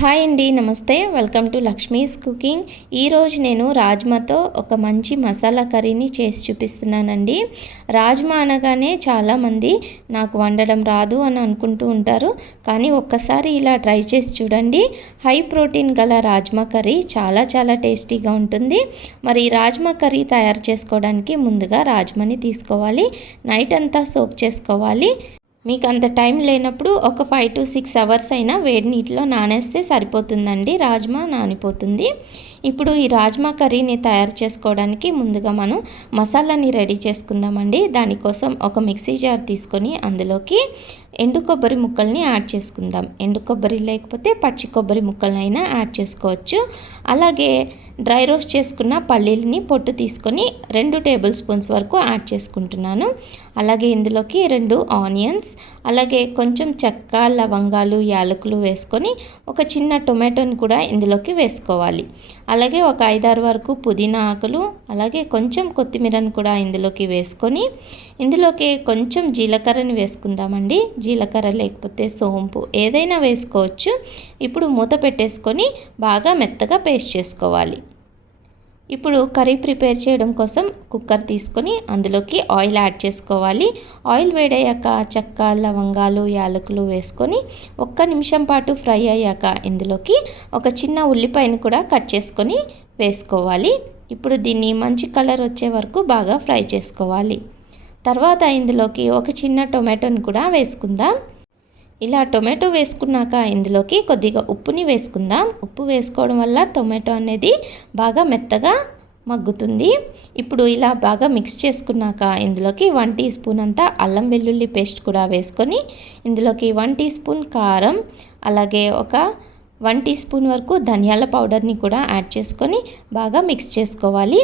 Hi అండి నమస్తే. Welcome to Lakshmi's cooking. ఈరోజు నేను రాజ్మాతో ఒక మంచి మసాలా కర్రీని చేసి చూపిస్తున్నానండి. రాజ్మా అనగానే చాలామంది నాకు వండడం రాదు అని అనుకుంటూ ఉంటారు. కానీ ఒక్కసారి ఇలా ట్రై చేసి చూడండి. హై ప్రోటీన్ గల రాజ్మా కర్రీ చాలా చాలా టేస్టీగా ఉంటుంది. మరి రాజ్మా కర్రీ తయారు చేసుకోవడానికి ముందుగా రాజ్మాని తీసుకోవాలి. నైట్ అంతా సోక్ చేసుకోవాలి. మీకు అంత టైం లేనప్పుడు ఒక ఫైవ్ టు సిక్స్ అవర్స్ అయినా వేడి నీటిలో నానేస్తే సరిపోతుందండి. రాజ్మా నానిపోతుంది. ఇప్పుడు ఈ రాజ్మా కర్రీని తయారు చేసుకోవడానికి ముందుగా మనం మసాలాని రెడీ చేసుకుందామండి. దానికోసం ఒక మిక్సీ జార్ తీసుకొని అందులోకి ఎండు కొబ్బరి ముక్కల్ని యాడ్ చేసుకుందాం. ఎండు కొబ్బరి లేకపోతే పచ్చి కొబ్బరి ముక్కలనైనా యాడ్ చేసుకోవచ్చు. అలాగే డ్రై రోస్ట్ చేసుకున్న పల్లీలని పొట్టు తీసుకొని రెండు టేబుల్ స్పూన్స్ వరకు యాడ్ చేసుకుంటున్నాను. అలాగే ఇందులోకి రెండు ఆనియన్స్ అలాగే కొంచెం చెక్క లవంగాలు యాలకులు వేసుకొని ఒక చిన్న టొమాటోని కూడా ఇందులోకి వేసుకోవాలి. అలాగే ఒక ఐదారు వరకు పుదీనా ఆకులు అలాగే కొంచెం కొత్తిమీరను కూడా ఇందులోకి వేసుకొని ఇందులోకి కొంచెం జీలకర్రని వేసుకుందామండి. జీలకర్ర లేకపోతే సోంపు ఏదైనా వేసుకోవచ్చు. ఇప్పుడు మూత పెట్టేసుకొని బాగా మెత్తగా పేస్ట్ చేసుకోవాలి. ఇప్పుడు కర్రీ ప్రిపేర్ చేయడం కోసం కుక్కర్ తీసుకొని అందులోకి ఆయిల్ యాడ్ చేసుకోవాలి. ఆయిల్ వేడయ్యాక చెక్క లవంగాలు యాలకులు వేసుకొని ఒక్క నిమిషం పాటు ఫ్రై అయ్యాక ఇందులోకి ఒక చిన్న ఉల్లిపాయను కూడా కట్ చేసుకొని వేసుకోవాలి. ఇప్పుడు దీన్ని మంచి కలర్ వచ్చే వరకు బాగా ఫ్రై చేసుకోవాలి. తర్వాత ఇందులోకి ఒక చిన్న టొమాటోని కూడా వేసుకుందాం. ఇలా టొమాటో వేసుకున్నాక ఇందులోకి కొద్దిగా ఉప్పుని వేసుకుందాం. ఉప్పు వేసుకోవడం వల్ల టొమాటో అనేది బాగా మెత్తగా మగ్గుతుంది. ఇప్పుడు ఇలా బాగా మిక్స్ చేసుకున్నాక ఇందులోకి వన్ టీ స్పూన్ అంతా అల్లం వెల్లుల్లి పేస్ట్ కూడా వేసుకొని ఇందులోకి వన్ టీ స్పూన్ కారం అలాగే ఒక వన్ టీ స్పూన్ వరకు ధనియాల పౌడర్ని కూడా యాడ్ చేసుకొని బాగా మిక్స్ చేసుకోవాలి.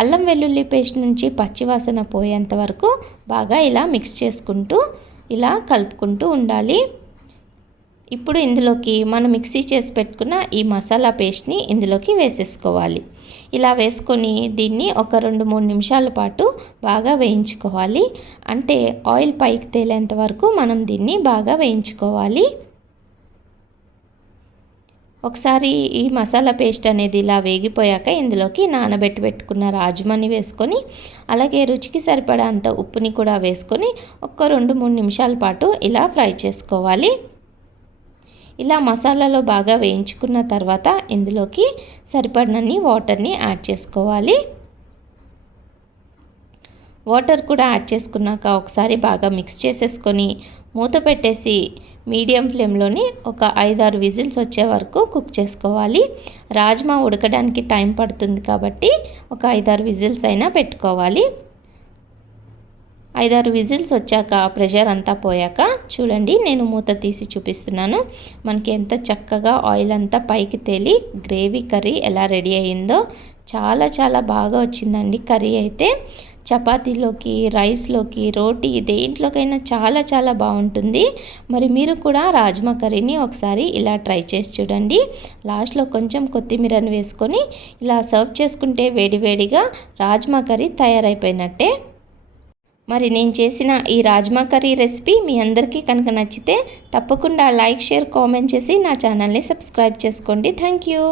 అల్లం వెల్లుల్లి పేస్ట్ నుంచి పచ్చివాసన పోయేంత వరకు బాగా ఇలా మిక్స్ చేసుకుంటూ ఇలా కలుపుకుంటూ ఉండాలి. ఇప్పుడు ఇందులోకి మనం మిక్సీ చేసి పెట్టుకున్న ఈ మసాలా పేస్ట్ని ఇందులోకి వేసేసుకోవాలి. ఇలా వేసుకొని దీన్ని ఒక రెండు మూడు నిమిషాల పాటు బాగా వేయించుకోవాలి. అంటే ఆయిల్ పైకి తేలేంత వరకు మనం దీన్ని బాగా వేయించుకోవాలి. ఒకసారి ఈ మసాలా పేస్ట్ అనేది ఇలా వేగిపోయాక ఇందులోకి నానబెట్టి పెట్టుకున్న రాజమాని వేసుకొని అలాగే రుచికి సరిపడా అంత ఉప్పుని కూడా వేసుకొని ఒక రెండు మూడు నిమిషాల పాటు ఇలా ఫ్రై చేసుకోవాలి. ఇలా మసాలాలో బాగా వేయించుకున్న తర్వాత ఇందులోకి సరిపడినన్ని వాటర్ని యాడ్ చేసుకోవాలి. వాటర్ కూడా యాడ్ చేసుకున్నాక ఒకసారి బాగా మిక్స్ చేసేసుకొని మూత పెట్టేసి మీడియం ఫ్లేమ్లోని ఒక ఐదారు విజిల్స్ వచ్చే వరకు కుక్ చేసుకోవాలి. రాజ్మా ఉడకడానికి టైం పడుతుంది కాబట్టి ఒక ఐదారు విజిల్స్ అయినా పెట్టుకోవాలి. ఐదారు విజిల్స్ వచ్చాక ప్రెషర్ అంతా పోయాక చూడండి నేను మూత తీసి చూపిస్తున్నాను. మనకి ఎంత చక్కగా ఆయిల్ అంతా పైకి తేలి గ్రేవీ కర్రీ ఎలా రెడీ అయిందో చాలా చాలా బాగా వచ్చిందండి కర్రీ అయితే. చపాతీలోకి రైస్లోకి రోటీ దేంట్లోకైనా చాలా చాలా బాగుంటుంది. మరి మీరు కూడా రాజ్మా కర్రీని ఒకసారి ఇలా ట్రై చేసి చూడండి. లాస్ట్లో కొంచెం కొత్తిమీరని వేసుకొని ఇలా సర్వ్ చేసుకుంటే వేడివేడిగా రాజ్మా కర్రీ తయారైపోయినట్టే. మరి నేను చేసిన ఈ రాజ్మా కర్రీ రెసిపీ మీ అందరికీ కనుక నచ్చితే తప్పకుండా లైక్ షేర్ కామెంట్ చేసి నా ఛానల్ని సబ్స్క్రైబ్ చేసుకోండి. Thank you.